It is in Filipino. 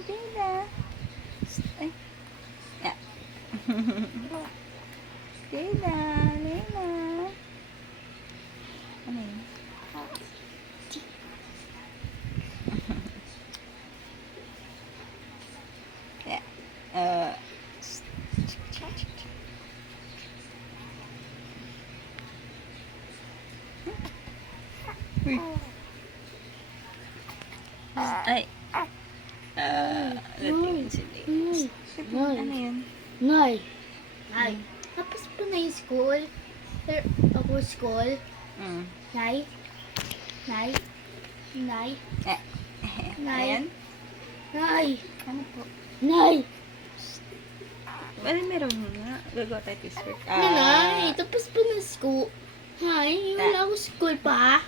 Dila. Ay. Yeah. Dila, Lena. Ano yun? Yeah. Uy. Ay. Latingin si Lena. Ano yun? Nay. Nay. Tapos po na yung school. Ako school. Mm. Nay. Nay. Nay. Nay. Ayan. Nay. Ano po? Nay. Well, meron nga. Gagawa tayo this work. Nay. Tapos po na school. Nay, wala ako school pa.